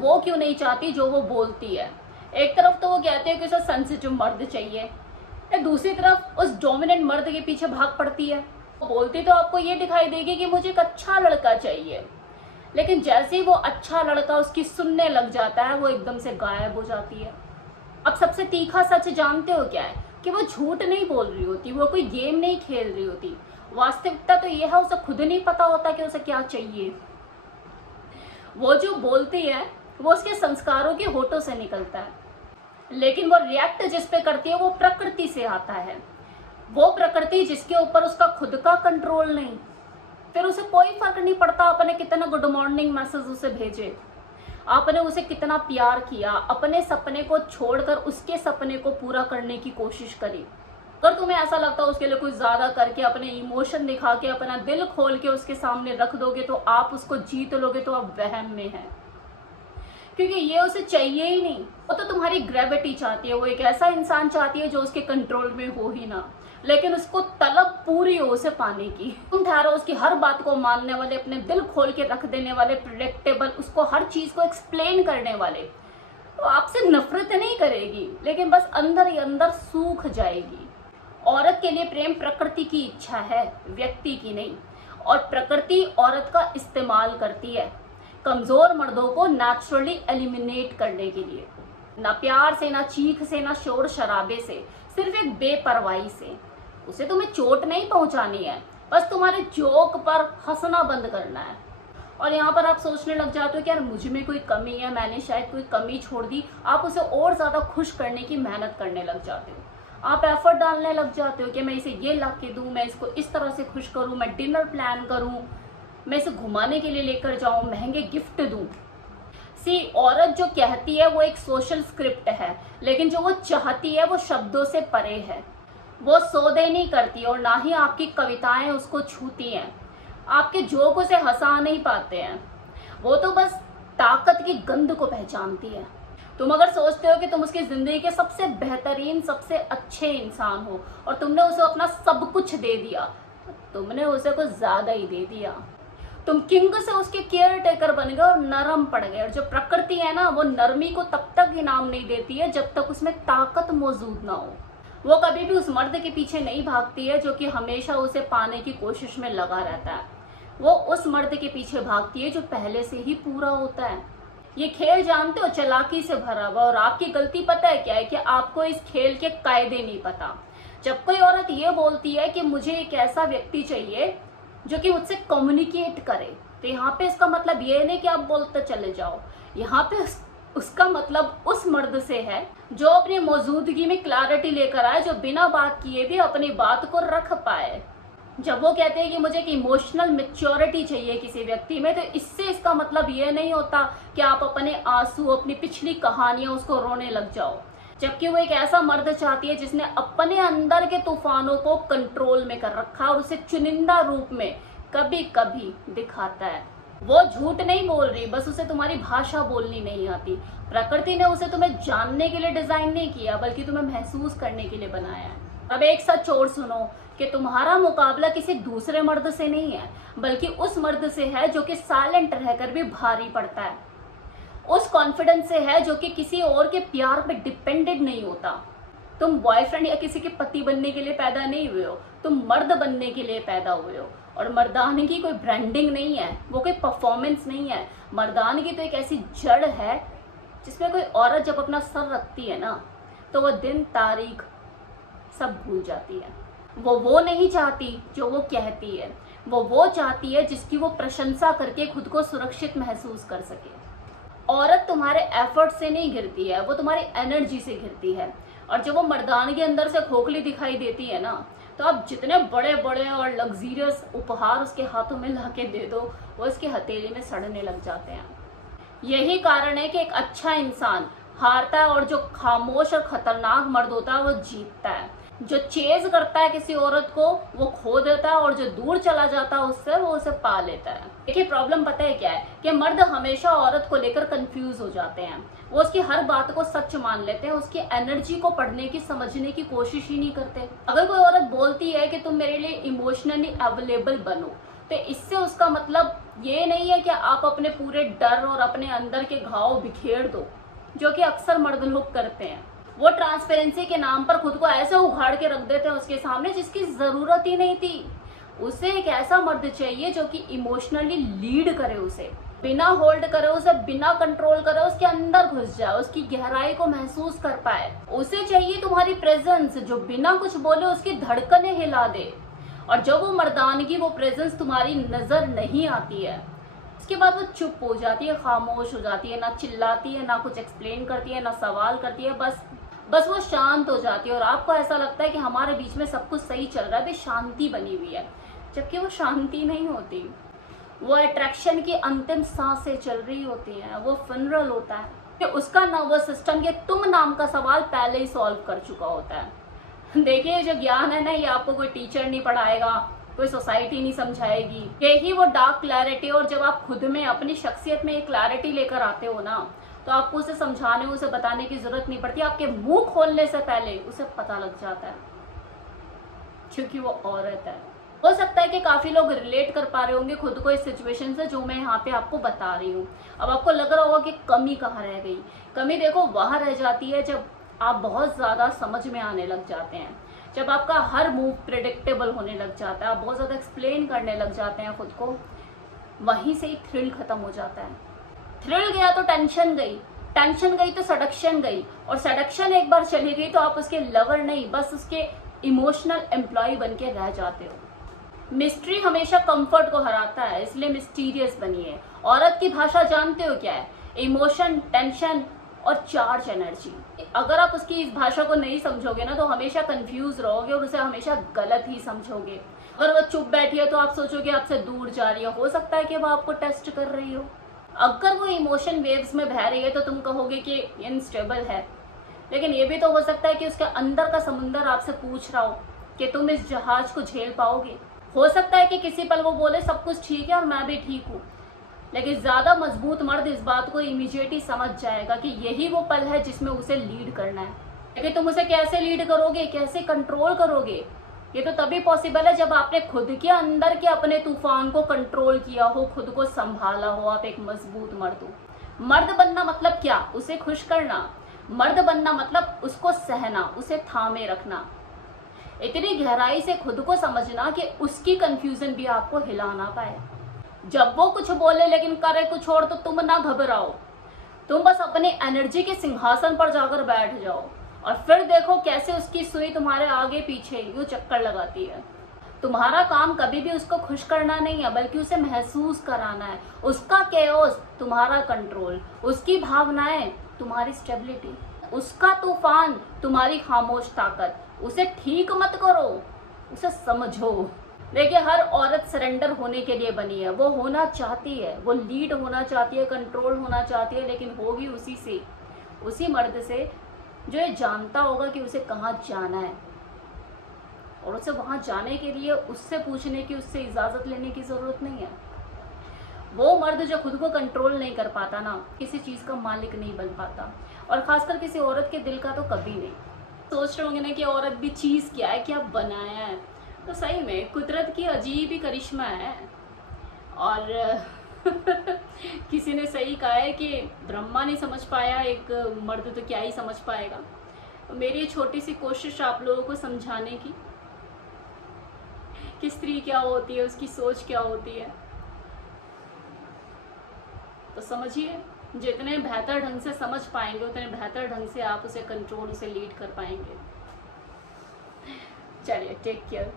वो क्यों नहीं चाहती जो वो बोलती है। एक तरफ तो वो कहते हैं कि उसे सेंसिटिव मर्द चाहिए, दूसरी तरफ उस डोमिनेंट मर्द के पीछे भाग पड़ती है। बोलती तो आपको ये दिखाई देगी कि मुझे एक अच्छा लड़का चाहिए, लेकिन जैसे ही वो अच्छा लड़का उसकी सुनने लग जाता है वो एकदम से गायब हो जाती है। अब सबसे तीखा सच जानते हो क्या है? कि वो झूठ नहीं बोल रही होती, वो कोई गेम नहीं खेल रही होती। वास्तविकता तो ये है, उसे खुद नहीं पता होता कि उसे क्या चाहिए। वो जो बोलती है वो उसके संस्कारों के होठों से निकलता है, लेकिन वो रिएक्ट जिस पे करती है वो प्रकृति से आता है। वो प्रकृति जिसके ऊपर उसका खुद का कंट्रोल नहीं। फिर उसे कोई फर्क नहीं पड़ता आपने कितना गुड मॉर्निंग मैसेज उसे भेजे, आपने उसे कितना प्यार किया, अपने सपने को छोड़कर उसके सपने को पूरा करने की कोशिश करी। अगर तुम्हें ऐसा लगता है उसके लिए कुछ ज्यादा करके अपने इमोशन दिखा के अपना दिल खोल के उसके सामने रख दोगे तो आप उसको जीत लोगे, तो आप वहम में हैं, क्योंकि ये उसे चाहिए ही नहीं। वो तो तुम्हारी ग्रेविटी चाहती है, वो एक ऐसा इंसान चाहती है जो उसके कंट्रोल में हो ही ना, लेकिन उसको तलब पूरी हो उसे पाने की। तुम ठहरो, उसकी हर बात को मानने वाले, अपने दिल खोल के रख देने वाले, प्रेडिक्टेबल, उसको हर चीज को एक्सप्लेन करने वाले। तो आपसे नफरत नहीं करेगी, लेकिन बस अंदर ही अंदर सूख जाएगी। औरत के लिए प्रेम प्रकृति की इच्छा है, व्यक्ति की नहीं, और प्रकृति औरत का इस्तेमाल करती है कमजोर मर्दों को नेचुरली एलिमिनेट करने के लिए। ना प्यार से, ना चीख से, ना शोर शराबे से, सिर्फ एक बेपरवाही से। उसे तुम्हें चोट नहीं पहुंचानी है, बस तुम्हारे जोक पर हंसना बंद करना है। और यहाँ पर आप सोचने लग जाते हो कि यार मुझ में कोई कमी है, मैंने शायद कोई कमी छोड़ दी। आप उसे और ज्यादा खुश करने की मेहनत करने लग जाते हो, आप एफर्ट डालने लग जाते हो कि मैं इसे ये ला के दूं, मैं इसको इस तरह से खुश करूं, मैं डिनर प्लान करूं, मैं इसे घुमाने के लिए लेकर जाऊं, महंगे गिफ्ट दूं। औरत जो कहती है वो एक सोशल स्क्रिप्ट है, लेकिन जो वो चाहती है वो शब्दों से परे है। वो सौदे नहीं करती और ना ही आपकी कविताएं उसको छूती हैं। आपके जोक उसे हंसा नहीं पाते हैं, वो तो बस ताकत की गंध को पहचानती है। तुम अगर सोचते हो कि तुम उसकी जिंदगी के सबसे बेहतरीन, सबसे अच्छे इंसान हो और तुमने उसे अपना सब कुछ दे दिया, तो तुमने उसे कुछ ज्यादा ही दे दिया। तुम किंग से उसके केयर टेकर बन गए और नरम पड़ गए। और जो प्रकृति है ना, वो नरमी को तब तक इनाम नहीं देती है जब तक उसमें ताकत मौजूद ना हो। वो कभी भी उस मर्द के पीछे नहीं भागती है जो कि हमेशा उसे पाने की कोशिश में लगा रहता है। वो उस मर्द के पीछे भागती है जो पहले से ही पूरा होता है। ये खेल जानते हो, चालाकी से भरा हुआ। और आपकी गलती पता है क्या है? कि आपको इस खेल के कायदे नहीं पता। जब कोई औरत ये बोलती है कि मुझे एक ऐसा व्यक्ति चाहिए जो कि मुझसे कम्युनिकेट करे, तो यहाँ पे इसका मतलब ये नहीं कि आप बोलते चले जाओ। यहाँ पे उसका मतलब उस मर्द से है जो अपनी मौजूदगी में क्लैरिटी लेकर आए, जो बिना बात किए भी अपनी बात को रख पाए। जब वो कहते हैं कि मुझे एक इमोशनल मैच्योरिटी चाहिए किसी व्यक्ति में, तो इससे इसका मतलब ये नहीं होता कि आप अपने आंसू, अपनी पिछली कहानियां उसको रोने लग जाओ। जबकि वो एक ऐसा मर्द चाहती है जिसने अपने अंदर के तूफानों को कंट्रोल में कर रखा और उसे चुनिंदा रूप में कभी कभी दिखाता है। वो झूठ नहीं बोल रही, बस उसे तुम्हारी भाषा बोलनी नहीं आती। प्रकृति ने उसे तुम्हें जानने के लिए डिजाइन नहीं किया, बल्कि तुम्हें महसूस करने के लिए बनाया है। अब एक सच और सुनो कि तुम्हारा मुकाबला किसी दूसरे मर्द से नहीं है, बल्कि उस मर्द से है जो कि साइलेंट रहकर भी भारी पड़ता है। उस कॉन्फिडेंस से है जो कि किसी और के प्यार पे डिपेंडेंट नहीं होता। तुम बॉयफ्रेंड या किसी के पति बनने के लिए पैदा नहीं हुए हो, तुम मर्द बनने के लिए पैदा हुए हो। और मर्दानगी की कोई ब्रांडिंग नहीं है, वो कोई परफॉर्मेंस नहीं है। मर्दानगी तो एक ऐसी जड़ है जिसमें कोई औरत जब अपना सर रखती है ना, तो वो दिन तारीख सब भूल जाती है। वो नहीं चाहती जो वो कहती है, वो चाहती है जिसकी वो प्रशंसा करके खुद को सुरक्षित महसूस कर सके। औरत तुम्हारे एफर्ट से नहीं गिरती है, वो तुम्हारी एनर्जी से गिरती है। और जब वो मर्दानगी अंदर से खोखली दिखाई देती है ना, तो आप जितने बड़े बड़े और लग्जीरियस उपहार उसके हाथों में ला के दे दो, वो उसके हथेली में सड़ने लग जाते हैं। यही कारण है कि एक अच्छा इंसान हारता है और जो खामोश और खतरनाक मर्द होता है वो जीतता है। जो चेज करता है किसी औरत को वो खो देता है, और जो दूर चला जाता है उससे वो उसे पा लेता है। देखिए प्रॉब्लम पता है क्या है? कि मर्द हमेशा औरत को लेकर कंफ्यूज हो जाते हैं। वो उसकी हर बात को सच मान लेते हैं, उसकी एनर्जी को पढ़ने की, समझने की कोशिश ही नहीं करते। अगर कोई औरत बोलती है कि तुम मेरे लिए इमोशनली अवेलेबल बनो, तो इससे उसका मतलब ये नहीं है कि आप अपने पूरे डर और अपने अंदर के घाव बिखेर दो, जो कि अक्सर मर्द लोग करते हैं। वो ट्रांसपेरेंसी के नाम पर खुद को ऐसे उखाड़ के रख देते हैं उसके सामने जिसकी जरूरत ही नहीं थी। उसे एक ऐसा मर्द चाहिए जो कि इमोशनली लीड करे, उसे बिना होल्ड करे, उसे बिना कंट्रोल करे, उसके अंदर घुस जाए, उसकी गहराई को महसूस कर पाए। उसे चाहिए तुम्हारी प्रेजेंस, जो बिना कुछ बोले उसकी धड़कनें हिला दे। और जब वो मर्दानगी, वो प्रेजेंस तुम्हारी नजर नहीं आती है, उसके बाद वो चुप हो जाती है, खामोश हो जाती है, ना चिल्लाती है, ना कुछ एक्सप्लेन करती है, ना सवाल करती है, बस वो शांत हो जाती है। और आपको ऐसा लगता है कि हमारे बीच में सब कुछ सही चल रहा है, शांति बनी हुई है, जबकि वो शांति नहीं होती। वो अट्रैक्शन की अंतिम सांसें चल रही होती हैं, वो फनरल होता है कि उसका नर्वस सिस्टम ये तुम नाम का सवाल पहले ही सॉल्व कर चुका होता है। देखिए, जो ज्ञान है ना, ये आपको कोई टीचर नहीं पढ़ाएगा, कोई सोसाइटी नहीं समझाएगी। यही वो डार्क क्लैरिटी। और जब आप खुद में अपनी शख्सियत में एक क्लैरिटी लेकर आते हो ना, तो आपको उसे समझाने, उसे बताने की जरूरत नहीं पड़ती। आपके मुंह खोलने से पहले उसे पता लग जाता है, क्योंकि वो औरत है। हो सकता है कि काफी लोग रिलेट कर पा रहे होंगे खुद को इस सिचुएशन से जो मैं यहाँ पे आपको बता रही हूँ। अब आपको लग रहा होगा कि कमी कहाँ रह गई। कमी देखो वहां रह जाती है जब आप बहुत ज्यादा समझ में आने लग जाते हैं, जब आपका हर मूव प्रेडिक्टेबल होने लग जाता है, आप बहुत ज्यादा एक्सप्लेन करने लग जाते हैं खुद को। वहीं से ही थ्रिल खत्म हो जाता है। थ्रिल गया तो टेंशन गई, टेंशन गई तो सडक्शन गई, और सडक्शन एक बार चली गई तो आप उसके लवर नहीं, बस उसके इमोशनल एम्प्लॉय बन के रह जाते हो। मिस्ट्री हमेशा कंफर्ट को हराता है, इसलिए मिस्टीरियस बनिए। औरत की भाषा जानते हो क्या है? इमोशन, टेंशन और चार्ज एनर्जी। अगर आप उसकी इस भाषा को नहीं समझोगे ना, तो हमेशा कंफ्यूज रहोगे और उसे हमेशा गलत ही समझोगे। अगर वो चुप बैठी है तो आप सोचोगे आपसे दूर जा रही है। हो सकता है कि वो आपको टेस्ट कर रही हो। अगर वो इमोशन वेव्स में बह रही है तो तुम कहोगे कि इनस्टेबल है, लेकिन ये भी तो हो सकता है कि उसके अंदर का समुंदर आपसे पूछ रहा हो कि तुम इस जहाज को झेल पाओगे। हो सकता है कि किसी पल वो बोले सब कुछ ठीक है और मैं भी ठीक हूँ, लेकिन ज्यादा मजबूत मर्द इस बात को इमीडिएट ही समझ जाएगा कि यही वो पल है जिसमें उसे लीड करना है। लेकिन तुम उसे कैसे लीड करोगे, कैसे कंट्रोल करोगे? ये तो तभी पॉसिबल है जब आपने खुद के अंदर के अपने तूफान को कंट्रोल किया हो, खुद को संभाला हो, आप एक मजबूत मर्द हो। मर्द बनना मतलब क्या? उसे खुश करना। मर्द बनना मतलब उसको सहना, उसे थामे रखना, इतनी गहराई से खुद को समझना कि उसकी कंफ्यूजन भी आपको हिला ना पाए। जब वो कुछ बोले लेकिन करे कुछ और, तो तुम ना घबराओ, तुम बस अपने एनर्जी के सिंहासन पर जाकर बैठ जाओ और फिर देखो कैसे उसकी सुई तुम्हारे आगे पीछे यूं चक्कर लगाती है। तुम्हारा काम कभी भी उसको खुश करना नहीं है, बल्कि उसे महसूस कराना है। उसका केओस तुम्हारा कंट्रोल, उसकी भावनाएं तुम्हारी स्टेबिलिटी, उसका तूफान तुम्हारी खामोश ताकत। उसे ठीक मत करो, उसे समझो। देखिए, हर औरत सरेंडर होने के लिए बनी है। वो होना चाहती है, वो लीड होना चाहती है, कंट्रोल होना चाहती है, लेकिन होगी उसी से, उसी मर्द से जो ये जानता होगा कि उसे कहाँ जाना है, और उसे वहां जाने के लिए उससे पूछने की, उससे इजाजत लेने की जरूरत नहीं है। वो मर्द जो खुद को कंट्रोल नहीं कर पाता ना, किसी चीज का मालिक नहीं बन पाता, और खासकर किसी औरत के दिल का तो कभी नहीं। सोच रहे होंगे ना कि औरत भी चीज क्या है, क्या बनाया है। तो सही में कुदरत की अजीब ही करिश्मा है। और किसी ने सही कहा है कि ब्रह्मा नहीं समझ पाया एक मर्द, तो क्या ही समझ पाएगा। तो मेरी छोटी सी कोशिश आप लोगों को समझाने की कि स्त्री क्या होती है, उसकी सोच क्या होती है। तो समझिए, जितने बेहतर ढंग से समझ पाएंगे उतने बेहतर ढंग से आप उसे कंट्रोल, उसे लीड कर पाएंगे। चलिए, टेक केयर।